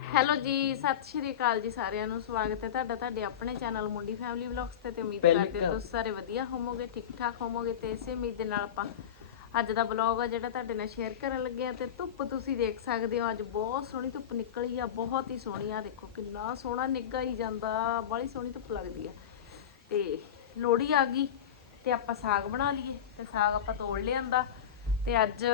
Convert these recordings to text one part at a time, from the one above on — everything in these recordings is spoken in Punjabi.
ਹੈਲੋ ਜੀ ਸਤਿ ਸ਼੍ਰੀ ਅਕਾਲ ਜੀ ਸਾਰਿਆਂ ਨੂੰ। ਸਵਾਗਤ ਹੈ ਤੁਹਾਡਾ ਤੁਹਾਡੇ ਆਪਣੇ ਚੈਨਲ ਮੁੰਡੀ ਫੈਮਿਲੀ ਵਲੌਗਸ ਤੇ ਤੇ ਉਮੀਦ ਪਹਿਲੀ ਕਰਦੇ ਹਾਂ ਤੁਸੀਂ ਸਾਰੇ ਵਧੀਆ ਹੋਵੋਗੇ ਠੀਕ ਠਾਕ ਹੋਵੋਗੇ ਤੇ ਇਸੇ ਉਮੀਦ ਦੇ ਨਾਲ ਆਪਾਂ ਅੱਜ ਦਾ ਵਲੌਗ ਆ ਜਿਹੜਾ ਤੁਹਾਡੇ ਨਾਲ ਸ਼ੇਅਰ ਕਰਨ ਲੱਗੇ ਆ ਤੇ ਧੁੱਪ ਤੁਸੀਂ ਦੇਖ ਸਕਦੇ ਹੋ ਅੱਜ ਬਹੁਤ ਸੋਹਣੀ ਧੁੱਪ ਨਿਕਲੀ ਆ ਬਹੁਤ ਹੀ ਸੋਹਣੀ ਆ। ਦੇਖੋ ਕਿੰਨਾ ਸੋਹਣਾ ਨਿੱਘਾ ਹੀ ਜਾਂਦਾ ਬੜੀ ਸੋਹਣੀ ਧੁੱਪ ਲੱਗਦੀ ਆ। ਤੇ ਲੋਹੜੀ ਆ ਗਈ ਤੇ ਆਪਾਂ ਸਾਗ ਬਣਾ ਲਈਏ ਤੇ ਸਾਗ ਆਪਾਂ ਤੋੜ ਲਿਆਂਦਾ। ਤੇ ਅੱਜ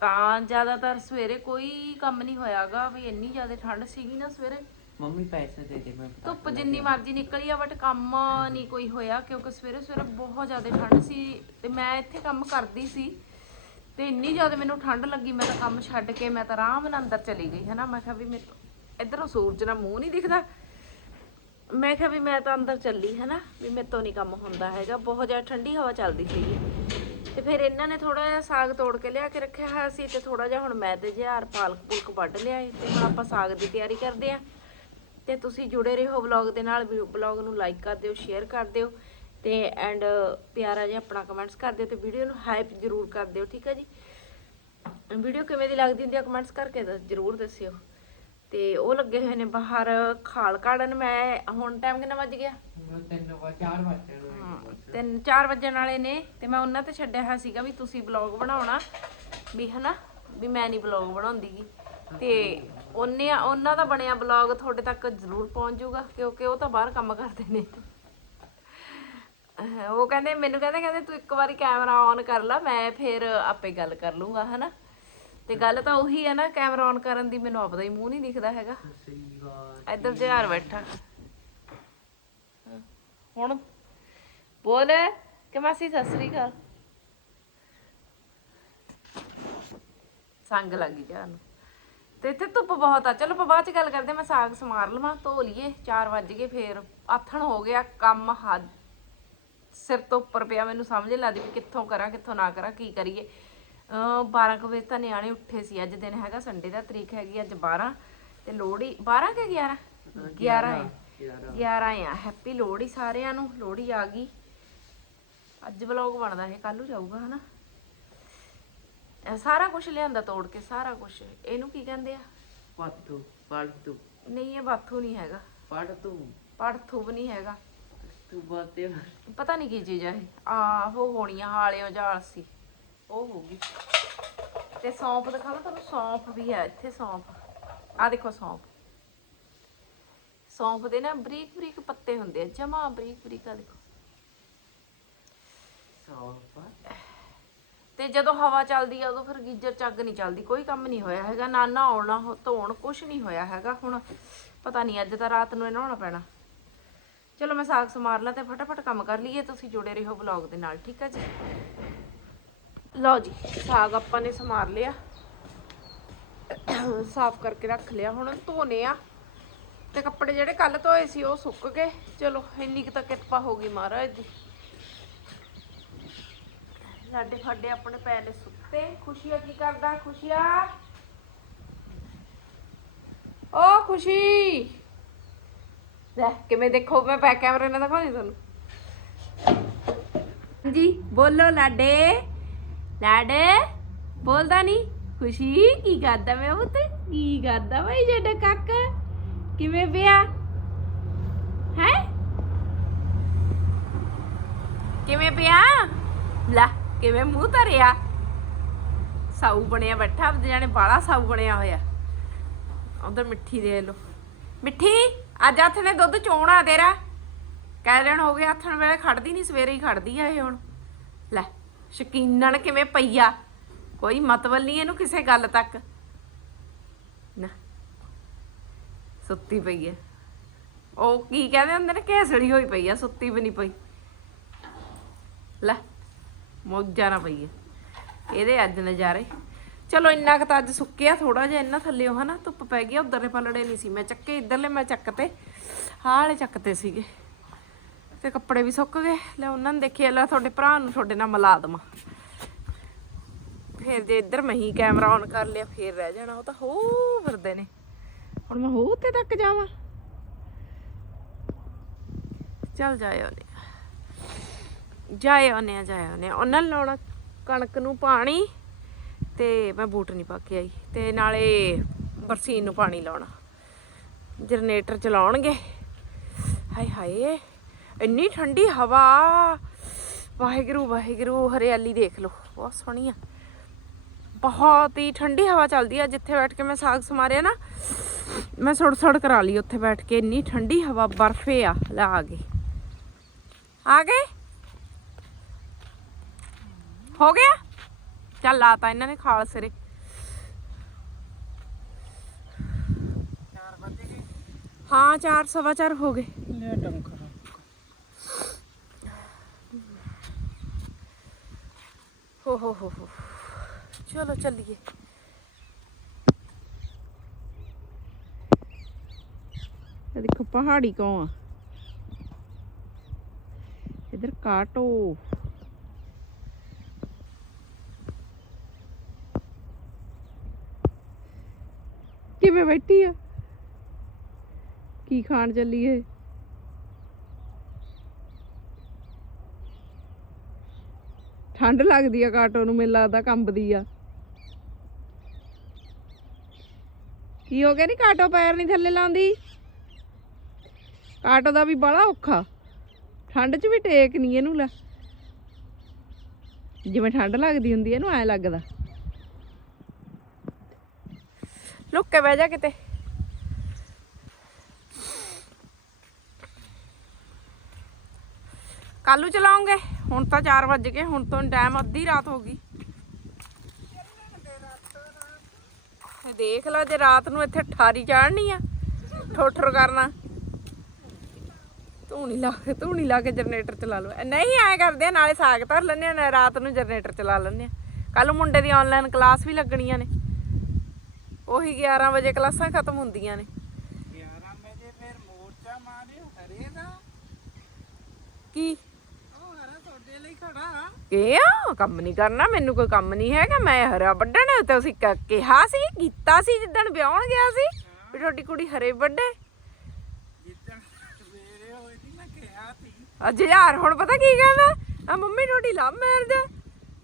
ਤਾਂ ਜ਼ਿਆਦਾਤਰ ਸਵੇਰੇ ਕੋਈ ਕੰਮ ਨਹੀਂ ਹੋਇਆਗਾ ਵੀ ਇੰਨੀ ਜ਼ਿਆਦਾ ਠੰਡ ਸੀਗੀ ਨਾ ਸਵੇਰੇ। ਮੰਮੀ ਪੈਸੇ ਦੇ ਦੇ ਮੈਂ ਧੁੱਪ ਜਿੰਨੀ ਮਰਜ਼ੀ ਨਿਕਲੀ ਆ ਬਟ ਕੰਮ ਨਹੀਂ ਕੋਈ ਹੋਇਆ ਕਿਉਂਕਿ ਸਵੇਰੇ ਸਵੇਰੇ ਬਹੁਤ ਜ਼ਿਆਦਾ ਠੰਡ ਸੀ ਤੇ ਮੈਂ ਇੱਥੇ ਕੰਮ ਕਰਦੀ ਸੀ ਤੇ ਇੰਨੀ ਜ਼ਿਆਦਾ ਮੈਨੂੰ ਠੰਡ ਲੱਗੀ ਮੈਂ ਤਾਂ ਕੰਮ ਛੱਡ ਕੇ ਮੈਂ ਤਾਂ ਆਰਾਮ ਨਾਲ ਅੰਦਰ ਚਲੀ ਗਈ ਹਨਾ? ਮੈਂ ਕਿਹਾ ਵੀ ਮੇਰੇ ਇਧਰੋਂ ਸੂਰਜ ਦਾ ਮੂੰਹ ਨਹੀਂ ਦਿਖਦਾ। ਮੈਂ ਕਿਹਾ ਵੀ ਮੈਂ ਤਾਂ ਅੰਦਰ ਚੱਲੀ ਹਨਾ? ਵੀ ਮੇਰੇ ਤੋਂ ਨਹੀਂ ਕੰਮ ਹੁੰਦਾ ਹੈਗਾ। ਬਹੁਤ ਜ਼ਿਆਦਾ ਠੰਡੀ ਹਵਾ ਚੱਲਦੀ ਸੀਗੀ। ਤੇ ਫਿਰ ਇਹਨਾਂ ਨੇ ਥੋੜਾ ਜਿਹਾ ਸਾਗ ਤੋੜ ਕੇ ਲਿਆ ਕੇ ਰੱਖਿਆ ਹੋਇਆ ਸੀ ਤੇ ਥੋੜਾ ਜਿਹਾ ਹੁਣ ਮੈਂ ਤੇ ਜਿਹਾਰ ਪਾਲਕ ਪੁਲਕ ਵੱਢ ਲਿਆ ਏ ਤੇ ਹੁਣ ਆਪਾਂ ਸਾਗ ਦੀ ਤਿਆਰੀ ਕਰਦੇ ਆਂ। ਤੇ ਤੁਸੀਂ ਜੁੜੇ ਰਹੋ ਵਲੌਗ ਦੇ ਨਾਲ ਵਲੌਗ ਨੂੰ ਲਾਈਕ ਕਰ ਦਿਓ ਸ਼ੇਅਰ ਕਰ ਦਿਓ ਤੇ ਐਂਡ ਪਿਆਰਾ ਜਿਹਾ ਆਪਣਾ ਕਮੈਂਟਸ ਕਰ ਦਿਓ ਤੇ ਵੀਡੀਓ ਨੂੰ ਹਾਈਪ ਜ਼ਰੂਰ ਕਰ ਦਿਓ, ਠੀਕ ਹੈ ਜੀ? ਵੀਡੀਓ ਕਿਵੇਂ ਦੀ ਲੱਗਦੀ ਹੁੰਦੀ ਆ ਕਮੈਂਟਸ ਕਰਕੇ ਦੱਸ ਜ਼ਰੂਰ ਦੱਸਿਓ। ਤੇ ਉਹ ਲੱਗੇ ਹੋਏ ਨੇ ਬਾਹਰ ਖਾਲ ਕਾੜਨ ਮੈਂ, ਹੁਣ ਟਾਈਮ ਕਿੰਨਾ ਵੱਜ ਗਿਆ? ਤਿੰਨ ਵਾ ਚਾਰ ਵਾਰ ਹਾਂ, ਤਿੰਨ 4 ਵਜਣ ਵਾਲੇ ਨੇ ਤੇ ਮੈਂ ਉਹਨਾਂ ਤੇ ਛੱਡਿਆ ਹੋਇਆ ਸੀਗਾ ਵੀ ਤੁਸੀਂ ਵਲੌਗ ਬਣਾਉਣਾ। ਵੀ ਹਨਾ ਵੀ ਮੈਂ ਨਹੀਂ ਵਲੌਗ ਬਣਾਉਂਦੀਗੀ ਤੇ ਉਹਨੇ ਉਹਨਾਂ ਦਾ ਬਣਿਆ ਵਲੌਗ ਤੁਹਾਡੇ ਤੱਕ ਜ਼ਰੂਰ ਪਹੁੰਚ ਜਾਊਗਾ ਕਿਉਂਕਿ ਉਹ ਤਾਂ ਬਾਹਰ ਕੰਮ ਕਰਦੇ ਨੇ। ਉਹ ਕਹਿੰਦੇ ਮੈਨੂੰ ਕਹਿੰਦੇ ਕਹਿੰਦੇ ਤੂੰ ਇੱਕ ਵਾਰੀ ਕੈਮਰਾ ਔਨ ਕਰ ਲੈ ਮੈਂ ਫਿਰ ਆਪੇ ਗੱਲ ਕਰ ਲੂੰਗਾ ਹਨਾ। ਤੇ ਗੱਲ ਤਾਂ ਉਹੀ ਹੈ ਨਾ ਕੈਮਰਾ ਔਨ ਕਰਨ ਦੀ ਮੈਨੂੰ ਆਪਦਾ ਹੀ ਮੂੰਹ ਨਹੀਂ ਦਿਖਦਾ ਹੈਗਾ। ਇੱਧਰ ਜਿਹਾਰ ਬੈਠਾ। ਹੁਣ ਬੋਲ ਕਿ ਮਾਸੀ, ਸਤਿ ਸ੍ਰੀ ਅਕਾਲ। ਸੰਗ ਲੱਗੀ ਜਾਨ ਨੂੰ ਤੇ ਇੱਥੇ ਧੁੱਪ ਬਹੁਤ ਆ। ਚਲੋ, ਆਪਾਂ ਬਾਅਦ ਚ ਗੱਲ ਕਰਦੇ ਮੈਂ ਸਾਗ ਸਮਾਰ ਲਵਾਂ, ਧੋ ਲਈਏ। 4 ਵੱਜ ਗਏ ਫੇਰ। ਆਥਣ ਹੋ ਗਿਆ ਕੰਮ ਹੱਦ। ਸਿਰ ਤੋਂ ਉੱਪਰ ਪਿਆ। ਮੈਨੂੰ ਸਮਝ ਨਹੀਂ ਲੱਗਦੀ ਕਿੱਥੋਂ ਕਰਾਂ, ਕਿੱਥੋਂ ਨਾ ਕਰਾਂ, ਕੀ ਕਰੀਏ। ਅਹ 12 ਕੁ ਵਜੇ ਤਾਂ ਨਿਆਣੇ ਉੱਠੇ ਸੀ। ਅੱਜ ਦਿਨ ਹੈਗਾ ਸੰਡੇ ਦਾ, ਤਰੀਕ ਹੈਗੀ ਅੱਜ 12 ਤੇ ਲੋਹੜੀ 12 ਕਿ 11 11 ਹੈ। 11 ਆ। ਹੈਪੀ ਲੋਹੜੀ ਸਾਰਿਆਂ ਨੂੰ। ਲੋਹੜੀ ਆ ਗਈ। ਅੱਜ ਵਲੌਗ ਬਣਦਾ ਇਹ ਕੱਲ ਨੂੰ ਜਾਊਗਾ ਹਨਾ? ਸਾਰਾ ਕੁਝ ਲਿਆਂਦਾ ਤੋੜ ਕੇ ਸਾਰਾ ਕੁਝ ਇਹਨੂੰ ਕੀ ਕਹਿੰਦੇ ਆ? ਪਾਤੂ ਪਾਲਤੂ ਨਹੀਂ ਇਹ ਬਾਥੂ ਨਹੀਂ ਹੈਗਾ। ਪਾੜਤੂ। ਪੜਥੂ ਵੀ ਨਹੀਂ ਹੈਗਾ। ਤੂੰ ਬਾਤੇ ਪਤਾ ਨਹੀਂ ਕੀ ਚੀਜ਼ ਆ ਇਹ। ਆ ਉਹ ਹੋਣੀਆਂ ਹਾਲਿਓ ਜਾਲ ਸੀ ਉਹ ਹੋਊਗੀ ਤੇ ਸੌਂਫ ਦਿਖਾਵਾਂ ਤੁਹਾਨੂੰ ਸੌਂਫ ਵੀ ਹੈ। ਇੱਥੇ ਸੌਂਫ। ਆ ਦੇਖੋ ਸੌਂਫ। ਸੌਂਫ ਦੇ ਨਾ ਬਰੀਕ ਬਰੀਕ ਪੱਤੇ ਹੁੰਦੇ ਆ। ਜਮਾ ਬਰੀਕ ਬਰੀਕ ਆ ਦੇਖੋ। ਸੌਂਫ। ਤੇ ਜਦੋਂ ਹਵਾ ਚੱਲਦੀ ਆ ਉਦੋਂ ਫਿਰ ਗੀਜ਼ਰ ਚੱਗ ਨਹੀਂ ਚੱਲਦੀ। ਕੋਈ ਕੰਮ ਨਹੀਂ ਹੋਇਆ ਹੈਗਾ ਨਾ ਨਹਾਉਣ ਧੋਣ ਕੁਝ ਨਹੀਂ ਹੋਇਆ ਹੈਗਾ। ਹੁਣ ਪਤਾ ਨਹੀਂ ਅੱਜ ਤਾਂ ਰਾਤ ਨੂੰ ਇਹ ਨਹਾਉਣਾ ਪੈਣਾ। ਚਲੋ ਮੈਂ ਸਾਗ ਸਮਾਰ ਲਾਂ ਤੇ ਫਟਾਫਟ ਕੰਮ ਕਰ ਲਈਏ। ਤੁਸੀਂ ਜੁੜੇ ਰਹੋ ਵਲੌਗ ਦੇ ਨਾਲ ਠੀਕ ਹੈ ਜੀ? ਲਓ ਜੀ ਸਾਗ ਆਪਾਂ ਨੇ ਸਮਾਰ ਲਿਆ। ਸਾਫ਼ ਕਰਕੇ ਰੱਖ ਲਿਆ। ਹੁਣ ਧੋਨੇ ਆ। ਤੇ ਕੱਪੜੇ ਜਿਹੜੇ ਕੱਲ ਧੋਏ ਸੀ ਉਹ ਸੁੱਕ ਗਏ। ਚਲੋ, ਇੰਨੀ ਕੁ ਤਾਂ ਕਿਰਪਾ ਹੋ ਗਈ ਮਹਾਰਾਜ ਦੀ। ਸਾਡੇ ਫਾਡੇ ਆਪਣੇ ਪੈ ਨੇ ਸੁੱਤੇ। ਖੁਸ਼ੀਆ ਕੀ ਕਰਦਾ, ਖੁਸ਼ੀਆ? ਓ, ਖੁਸ਼ੀ! ਲੈ, ਕਿਵੇਂ ਦੇਖੋ, ਮੈਂ ਬੈਕ ਕੈਮਰੇ ਨਾਲ ਦਿਖਾਉਂਦੀ ਤੁਹਾਨੂੰ। ਜੀ ਬੋਲੋ ਲਾਡੇ। ਲਾਡੇ, ਬੋਲਦਾ ਨਹੀਂ ਖੁਸ਼ੀ, ਕੀ ਕਰਦਾ ਮੈਂ ਪੁੱਤ? ਕੀ ਕਰਦਾ ਬਈ ਜਿਹੜਾ ਕਾਕਾ? ਕਿਵੇਂ ਪਿਆ ਹੈ? ਕਿਵੇਂ ਪਿਆ ਲੈ, ਕਿਵੇਂ ਮੂੰਹ ਧਰਿਆ? ਸਾਊ ਬਣਿਆ ਬੈਠਾ, ਆਪਦੇ ਬਾਲਾ ਸਾਊ ਬਣਿਆ ਹੋਇਆ। ਉਧਰ ਮਿੱਠੀ ਦੇ ਲੋ ਮਿੱਠੀ, ਅੱਜ ਹੱਥ ਨੇ ਦੁੱਧ ਚੋਣਾ ਤੇਰਾ। ਕਹਿ ਦੇਣ ਹੋ ਗਿਆ ਹੱਥਣ ਵੇਲੇ ਖੜਦੀ ਨਹੀਂ ਸਵੇਰੇ ਹੀ ਖੜਦੀ ਆ ਇਹ ਹੁਣ। ਲੈ, ਸ਼ਕੀਨਣ ਕਿਵੇਂ ਪਈਆ? ਕੋਈ ਮਤਲਬ ਨਹੀਂ ਇਹਨੂੰ ਕਿਸੇ ਗੱਲ ਤੱਕ। ਨਾ। ਸੁੱਤੀ ਪਈ ਹੈ ਉਹ ਕੀ ਕਹਿੰਦੇ ਹੁੰਦੇ ਨੇ ਘੇਸੜੀ ਹੋਈ ਪਈ ਆ, ਸੁੱਤੀ ਵੀ ਨਹੀਂ ਪਈ। ਲੈ, ਮੌਜਾਂ ਨਾ ਪਈ ਹੈ ਇਹਦੇ ਅੱਜ ਨਜ਼ਾਰੇ। ਚਲੋ ਇੰਨਾ ਕੁ ਤਾਂ ਅੱਜ ਸੁੱਕਿਆ ਥੋੜਾ ਜਿਹਾ ਇੰਨਾ ਥੱਲਿਓ ਹਨਾ, ਧੁੱਪ ਪੈ ਗਈ ਉਧਰਲੇ ਪਲੜੇ ਨਹੀਂ ਸੀ। ਮੈਂ ਚੱਕੇ ਇਧਰਲੇ, ਮੈਂ ਚੱਕਤੇ ਹਾਲੇ ਚੱਕਤੇ ਸੀਗੇ। ਤੇ ਕੱਪੜੇ ਵੀ ਸੁੱਕ ਗਏ। ਲੈ, ਉਹਨਾਂ ਨੇ ਦੇਖਿਆ, ਲੈ ਤੁਹਾਡੇ ਭਰਾ ਨੂੰ ਤੁਹਾਡੇ ਨਾਲ ਮਿਲਾ ਦਵਾਂ। ਫਿਰ ਜੇ ਇੱਧਰ ਮੈਂ ਹੀ ਕੈਮਰਾ ਔਨ ਕਰ ਲਿਆ, ਫੇਰ ਰਹਿ ਜਾਣਾ, ਉਹ ਤਾਂ ਹੋ ਫਿਰਦੇ ਨੇ। ਹੁਣ ਮੈਂ ਹੋ ਉੱਤੇ ਤੱਕ ਜਾਵਾਂ? ਚੱਲ ਜਾਇਓ ਨੇ ਜਾਇਓ ਨੇ ਜਾਇਓ ਨੇ ਉਹਨਾਂ ਨੇ ਲਾਉਣਾ ਕਣਕ ਨੂੰ ਪਾਣੀ ਤੇ ਮੈਂ ਬੂਟ ਨਹੀਂ ਪਾ ਕੇ ਆਈ। ਤੇ ਨਾਲੇ ਬਰਸੀਨ ਨੂੰ ਪਾਣੀ ਲਾਉਣਾ। ਜਨਰੇਟਰ ਚਲਾਉਣਗੇ। ਹਾਏ ਹਾਏ, ਇੰਨੀ ਠੰਡੀ ਹਵਾ। ਵਾਹਿਗੁਰੂ ਵਾਹਿਗੁਰੂ, ਹਰਿਆਲੀ ਦੇਖ ਲਓ। ਬਹੁਤ ਸੋਹਣੀ ਆ। ਬਹੁਤ ਹੀ ਠੰਡੀ ਹਵਾ ਚੱਲਦੀ ਆ ਜਿੱਥੇ ਬੈਠ ਕੇ ਮੈਂ ਸਾਗ ਸਮਾਰਿਆ ਨਾ ਮੈਂ ਸੁੜ ਸੁੜ ਕਰਾ ਲਈ ਉੱਥੇ ਬੈਠ ਕੇ ਇੰਨੀ ਠੰਡੀ ਹਵਾ ਬਰਫੇ ਆ ਲੈ ਆ ਗਏ ਆ ਗਏ ਹੋ ਗਿਆ ਚੱਲ ਲਾਤਾ ਇਹਨਾਂ ਨੇ ਖਾਲ ਸਿਰੇ ਹਾਂ ਚਾਰ ਸਵਾ ਚਾਰ ਹੋ ਗਏ ਲੈ ਡੰਕਰ ਹੋ ਹੋ ਹੋ ਹੋ ਚਲੋ ਚੱਲੀਏ। ਇਹ ਦੇਖੋ ਪਹਾੜੀ ਕੌਂ ਆ? ਇਧਰ ਕਾਟੋ। ਕਿਵੇਂ ਬੈਠੀ ਆ? ਕੀ ਖਾਣ ਚੱਲੀਏ ਠੰਡ ਲੱਗਦੀ ਆ ਕਾਟੋ ਨੂੰ, ਮੈਨੂੰ ਲੱਗਦਾ ਕੰਬਦੀ ਆ। ਕੀ ਹੋ ਗਿਆ ਨੀ? ਕਾਟੋ ਪੈਰ ਨਹੀਂ ਥੱਲੇ ਲਾਉਂਦੀ। ਕਾਟੋ ਦਾ ਵੀ ਬੜਾ ਔਖਾ। ਠੰਡ 'ਚ ਵੀ ਟੇਕ ਨਹੀਂ ਇਹਨੂੰ ਲੈ। ਜਿਵੇਂ ਠੰਡ ਲੱਗਦੀ ਹੁੰਦੀ ਹੈ ਇਹਨੂੰ ਐ ਲੱਗਦਾ। ਲੁੱਕ ਕੇ ਬਹਿ ਜਾ ਕਿਤੇ। ਕੱਲੂ ਚਲਾਉਂਗੇ। ਹੁਣ ਤਾਂ 4 ਵੱਜ ਗਏ, ਹੁਣ ਤੋਂ ਟਾਈਮ ਅੱਧੀ ਰਾਤ ਹੋ ਗਈ ਇਹ ਦੇਖ ਲੈ ਜੇ ਰਾਤ ਨੂੰ ਇੱਥੇ ਠਾਰੀ ਚਾੜਨੀ ਆ ਠੋਠਰ ਕਰਨਾ। ਧੂਣੀ ਲਾ ਕੇ ਧੂਣੀ ਲਾ ਕੇ ਜਨਰੇਟਰ ਚਲਾ ਲਓ। ਨਹੀਂ ਐ ਕਰਦੇ ਆ ਨਾਲੇ ਸਾਗ ਧਰ ਲੈਂਦੇ ਆ ਰਾਤ ਨੂੰ ਜਨਰੇਟਰ ਚਲਾ ਲੈਂਦੇ ਆ। ਕੱਲ ਮੁੰਡੇ ਦੀ ਆਨਲਾਈਨ ਕਲਾਸ ਵੀ ਲੱਗਣੀਆਂ ਨੇ। ਉਹੀ 11 ਵਜੇ ਕਲਾਸਾਂ ਖਤਮ ਹੁੰਦੀਆਂ ਨੇ। 11 ਵਜੇ ਫਿਰ ਮੋਰਚਾ ਮਾਰਿਓ ਹਰੇ ਦਾ ਕੀ? ਉਹ ਹਰਾ ਤੁਹਾਡੇ ਲਈ ਖੜਾ ਇਹ ਆ? ਕੰਮ ਨਹੀਂ ਕਰਨਾ ਮੈਨੂੰ ਕੋਈ ਕੰਮ ਨਹੀਂ ਹੈਗਾ ਮੈਂ ਹਰਾ ਵੱਢਣ ਤੇ ਤੁਸੀਂ ਕ- ਕਿਹਾ ਸੀ ਕੀਤਾ ਸੀ ਜਿੱਦਣ ਵਿਆਹਣ ਗਿਆ ਸੀ ਵੀ ਤੁਹਾਡੀ ਕੁੜੀ ਹਰੇ ਵੱਢੇ। ਜਿੱਦਣ ਸਵੇਰੇ ਹੋਈ ਸੀ ਮੈਂ ਕਿਹਾ ਸੀ। ਅੱਜ ਯਾਰ ਹੁਣ ਪਤਾ ਕੀ ਕਹਿੰਦਾ? ਆ ਮੰਮੀ ਤੁਹਾਡੀ ਲਵ ਮੈਰਿਜ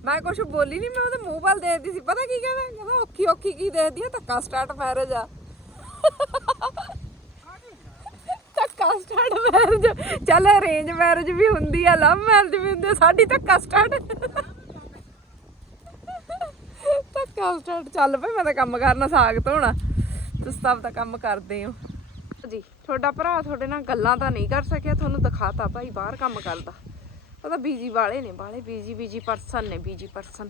ਮੈਂ ਕੁਝ ਬੋਲੀ ਨਹੀਂ ਮੈਂ ਉਹਦੇ ਮੂੰਹ ਵੱਲ ਦੇਖਦੀ ਸੀ ਪਤਾ ਕੀ ਕਹਿੰਦਾ? ਕਹਿੰਦਾ ਔਖੀ ਔਖੀ ਕੀ ਦੇਖਦੀ ਆ ਧੱਕਾ ਸਟਾਰਟ ਮੈਰਿਜ ਆ। ਧੱਕਾ ਮੈਰਿਜ ਚੱਲ ਅਰੇਂਜ ਮੈਰਿਜ ਵੀ ਹੁੰਦੀ ਆ ਲਵ ਮੈਰਿਜ ਵੀ ਹੁੰਦੀ ਆ। ਸਾਡੀ ਧੱਕਾ ਸਟਾਰਟ ਧੱਕਾ ਸਟਾਰਟ ਚੱਲ ਪਈ ਮੈਂ ਤਾਂ ਕੰਮ ਕਰਨਾ, ਸਾਗ ਧੋਣਾ। ਤੁਸੀਂ ਤਾਂ ਆਪਦਾ ਕੰਮ ਕਰਦੇ ਹੋ। ਜੀ, ਤੁਹਾਡਾ ਭਰਾ ਤੁਹਾਡੇ ਨਾਲ ਗੱਲਾਂ ਤਾਂ ਨਹੀਂ ਕਰ ਸਕਿਆ, ਤੁਹਾਨੂੰ ਦਿਖਾਤਾ ਭਾਈ, ਬਾਹਰ ਕੰਮ ਕਰਦਾ। ਉਹ ਤਾਂ ਬੀਜੀ ਵਾਲੇ ਨੇ ਵਾਲੇ ਬੀਜੀ ਬੀਜੀ ਪਰਸਨ ਨੇ ਬੀਜੀ ਪਰਸਨ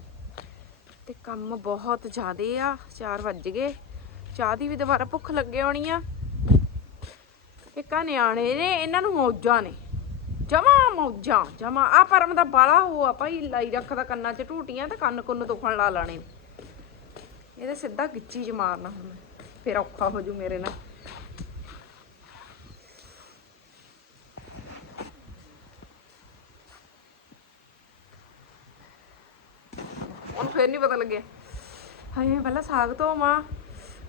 ਤੇ ਕੰਮ ਬਹੁਤ ਜ਼ਿਆਦੇ ਆ 4 ਵੱਜ ਗਏ। ਚਾਹ ਦੀ ਵੀ ਦੁਬਾਰਾ ਭੁੱਖ ਲੱਗੇ ਹੋਣੀ ਆ। ਇੱਕਾ ਨਿਆਣੇ ਨੇ, ਇਹਨਾਂ ਨੂੰ ਮੌਜਾਂ ਨੇ। ਜਮਾ ਮੌਜਾਂ, ਜਮਾ। ਆ ਪਰਮ ਦਾ ਬਾਲਾ ਹੋਆ ਭਾਈ, ਲਾਈ ਰੱਖਦਾ ਕੰਨਾਂ 'ਚ ਟੂਟੀਆਂ ਤੇ ਕੰਨ ਕੁੰਨ ਦੁਖਣ ਲਾ ਲਾਣੇ ਇਹਦੇ ਸਿੱਧਾ ਗਿੱਚੀ 'ਚ ਮਾਰਨਾ ਹੁਣ ਮੈਂ। ਔਖਾ ਹੋ ਜੂ ਮੇਰੇ ਨਾਲ। ਉਹਨੂੰ ਫੇਰ ਨਹੀਂ ਪਤਾ ਲੱਗਿਆ। ਹਾਏ, ਪਹਿਲਾਂ ਸਾਗ ਧੋਵਾਂ,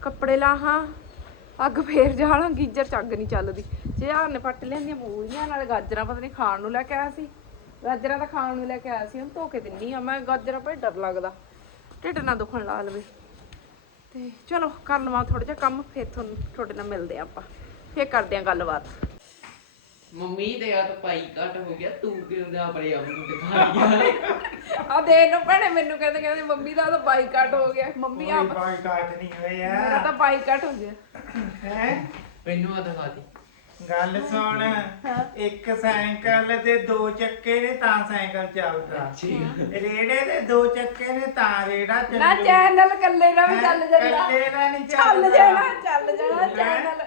ਕੱਪੜੇ ਲਾਹਾਂ। ਅੱਗ ਫੇਰ ਜਾਲਾਂ ਗੀਜਰ ਚ ਅੱਗ ਨਹੀਂ ਚੱਲਦੀ ਜਿਹਾਰ ਨੇ ਪੱਟ ਲਿਆਂਦੀਆਂ ਮੂਲੀਆਂ, ਨਾਲ ਗਾਜਰਾਂ ਪਤਾ ਨਹੀਂ ਖਾਣ ਨੂੰ ਲੈ ਕੇ ਆਇਆ ਸੀ। ਗਾਜਰਾਂ ਤਾਂ ਖਾਣ ਨੂੰ ਲੈ ਕੇ ਆਇਆ ਸੀ ਹੁਣ ਧੋ ਕੇ ਦਿੰਨੀ ਆ ਮੈਂ, ਗਾਜਰਾਂ ਭਾਈ ਡਰ ਲੱਗਦਾ। ਢਿੱਡ ਨਾ ਦੁਖਣ ਲਾ ਲਵੇ। ਤੇ ਚਲੋ, ਕਰ ਲਵਾਂ ਥੋੜਾ ਜਿਹਾ ਕੰਮ, ਫੇਰ ਤੁਹਾਨੂੰ, ਤੁਹਾਡੇ ਨਾਲ ਮਿਲਦੇ ਆ ਆਪਾਂ। ਫੇਰ ਕਰਦੇ ਆ ਗੱਲਬਾਤ। ਮੰਮੀ ਦੇ ਆ ਤਾਂ ਪਾਈ ਘਟ ਹੋ ਗਿਆ ਤੂੰ ਕਿਉਂ ਦੇ ਆਪਣੇ ਆਪ ਨੂੰ ਦਿਖਾਈ ਆ ਦੇ ਨੂੰ ਭੈਣੇ ਮੈਨੂੰ ਕਹਿੰਦੇ ਕਹਿੰਦੇ ਮੰਮੀ ਦਾ ਤਾਂ ਬਾਈਕਾਟ ਹੋ ਗਿਆ। ਮੰਮੀ ਕੋਈ ਆਪ ਬਾਈਕਾਟ ਨਹੀਂ ਮੇਰਾ ਹੋਇਆ ਤਾਂ ਬਾਈਕਾਟ ਹੋ ਗਿਆ। ਹੈ? ਮੈਨੂੰ ਆ ਦਿਖਾ ਦੇ। ਗੱਲ ਸੁਣ ਇੱਕ ਸਾਈਕਲ ਦੇ ਦੋ ਚੱਕੇ ਨੇ ਤਾਂ ਸਾਈਕਲ ਚੱਲਦਾ। ਰੇੜੇ ਦੇ ਦੋ ਚੱਕੇ ਨੇ ਤਾਂ ਰੇੜਾ ਚੱਲਦਾ ਨਾ ਚੈਨਲ ਕੱਲੇ ਦਾ ਵੀ ਚੱਲ ਜਾਂਦਾ ਇਕੱਲੇ ਦਾ ਨਹੀਂ ਚੱਲ ਚੱਲਦਾ। ਜਾਣਾ ਚੱਲ ਜਾਣਾ ਚੈਨਲ।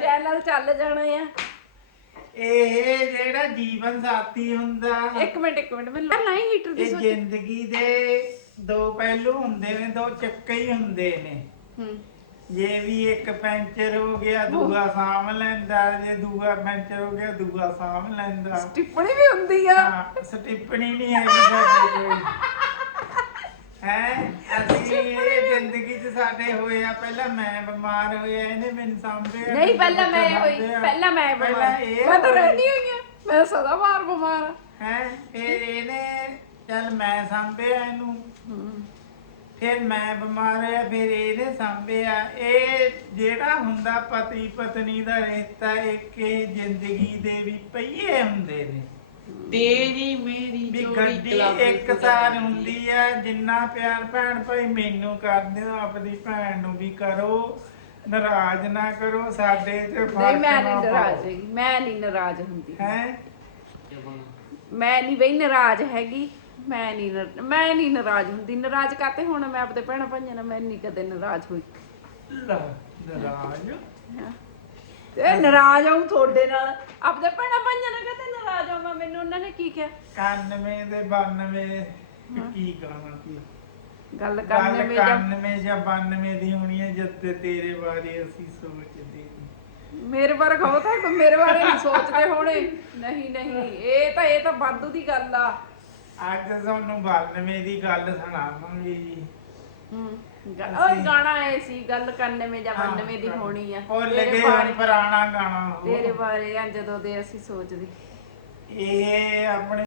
ਚੈਨਲ ਚੱਲ ਜਾਣਾ ਆ। ਇਹ ਜਿਹੜਾ ਜੀਵਨ ਸਾਥੀ ਹੁੰਦਾ। ਇੱਕ ਮਿੰਟ ਇੱਕ ਮਿੰਟ ਮੈਨੂੰ ਨਹੀਂ ਹੀਟਰ ਦੀ ਇਹ ਸੋਚ ਜ਼ਿੰਦਗੀ ਦੇ ਦੋ ਪਹਿਲੂ ਹੁੰਦੇ ਨੇ ਦੋ ਚੱਕੇ ਹੀ ਹੁੰਦੇ ਨੇ। ਹੂੰ। ਜੇ ਵੀ ਇੱਕ ਪੈਂਚਰ ਹੋ ਗਿਆ ਦੂਆ ਸਾਂਭ ਲੈਂਦਾ। ਜੇ ਦੂਆ ਪੈਂਚਰ ਹੋ ਗਿਆ ਦੂਆ ਸਾਂਭ ਲੈਂਦਾ। ਟਿੱਪਣੀ ਵੀ ਹੁੰਦੀ ਆ। ਹਾਂ ਸਟਿੱਪਣੀ ਨਹੀਂ ਹੈਗੀ ਸਾਡੇ ਕੋਈ ਹੈ? ਅਸੀਂ ਇਹ ਜ਼ਿੰਦਗੀ 'ਚ ਸਾਡੇ ਹੋਇਆ ਪਹਿਲਾਂ ਮੈਂ ਬਿਮਾਰ ਹੋਇਆ ਇਹਨੇ ਮੈਨੂੰ ਸਾਂਭਿਆ ਨਹੀਂ ਪਹਿਲਾਂ ਮੈਂ ਹੋਈ। ਪਹਿਲਾਂ ਮੈਂ ਬਿਮਾਰ। ਮੈਂ ਤਾਂ ਰਹਿਣੀ ਹੋਈ ਆ ਮੈਂ ਸਦਾ ਬਾਰ ਬਿਮਾਰ ਆ। ਹੈ? ਫਿਰ ਇਹਨੇ ਚੱਲ ਮੈਂ ਸਾਂਭਿਆ ਇਹਨੂੰ। ਫਿਰ ਮੈਂ ਬਿਮਾਰ ਹੋਇਆ ਫਿਰ ਇਹਨੇ ਸਾਂਭਿਆ। ਇਹ ਜਿਹੜਾ ਹੁੰਦਾ ਪਤੀ ਪਤਨੀ ਦਾ ਰਿਸ਼ਤਾ ਇੱਕ ਇਹ ਜ਼ਿੰਦਗੀ ਦੇ ਵੀ ਪਈਏ ਹੁੰਦੇ ਨੇ। ਤੇਰੀ ਮੇਰੀ ਵੀ ਜੋੜੀ ਗੱਡੀ ਇੱਕ ਸਾਰ ਹੁੰਦੀ ਆ ਜਿੰਨਾ ਪਿਆਰ ਭੈਣ ਭਾਈ ਮੈਨੂੰ ਕਰਦੇ ਹੋ ਆਪਣੀ ਭੈਣ ਨੂੰ ਵੀ ਕਰੋ। ਨਾਰਾਜ਼ ਨਾ ਕਰੋ ਸਾਡੇ ਤੇ ਨਹੀਂ ਮੈਂ ਨਹੀਂ ਨਾਰਾਜ਼ ਹੈਗੀ ਮੈਂ ਨਹੀਂ ਨਾਰਾਜ਼ ਹੁੰਦੀ। ਹੈ? ਮੈਂ ਨਹੀਂ ਬਈ ਨਾਰਾਜ਼ ਹੈਗੀ ਮੈਂ ਨਹੀਂ ਨਰ- ਮੈਂ ਨਹੀਂ ਨਾਰਾਜ਼ ਹੁੰਦੀ। ਨਾਰਾਜ਼ ਕਾਤੇ ਹੁਣ? ਮੈਂ ਆਪਣੇ ਭੈਣਾਂ ਭਾਈਆਂ ਨਾਲ ਮੈਂ ਨਹੀਂ ਕਦੇ ਨਾਰਾਜ਼ ਹੋਈ। ਨਾਰਾਜ਼। ਹਾਂ। ਤੇ ਨਾਰਾਜ਼ ਆਉਂ ਤੁਹਾਡੇ ਨਾਲ। ਆਪਣੇ ਭੈਣਾਂ ਭਾਈਆਂ ਨਾਲ ਕਦੇ ਨਾਰਾਜ਼ ਆਵਾਂ? ਮੈਨੂੰ ਉਹਨਾਂ ਨੇ ਕੀ ਕਿਹਾ? 91 ਦੇ 92 ਕੀ ਗਾਣਾ ਸੀ ਗੱਲ ਗੱਲ ਕਰਨੇ ਵਿੱਚ 91 ਜਾਂ 92 ਦੀ ਹੋਣੀ ਹੈ ਜਦ ਤੇ ਤੇਰੇ ਬਾਰੇ ਅਸੀਂ ਸੋਚਦੇ ਸੀ। ਮੇਰੇ ਬਾਰੇ ਕਹੋ ਤਾਂ ਮੇਰੇ ਬਾਰੇ ਨਹੀਂ ਸੋਚਦੇ ਹੋਣੇ। ਨਹੀਂ ਨਹੀਂ ਇਹ ਤਾਂ ਇਹ ਤਾਂ ਵਾਧੂ ਦੀ ਗੱਲ ਆ। ਅੱਜ ਤੁਹਾਨੂੰ 92 ਦੀ ਗੱਲ ਸੁਣਾਵਾਂਗੇ ਜੀ। ਹੂੰ। ਉਹ ਗਾਣਾ ਆਏ ਸੀ ਗੱਲ ਕਰਨੇ ਵਿੱਚ ਜਾਂ 92 ਦੀ ਹੋਣੀ ਆ। ਉਹ ਲੱਗੇ ਪੁਰਾਣਾ ਗਾਣਾ। ਉਹ। ਤੇਰੇ ਬਾਰੇ ਆ ਜਦੋਂ ਦੇ ਅਸੀਂ ਸੋਚਦੇ। ਇਹ ਆਪਣੇ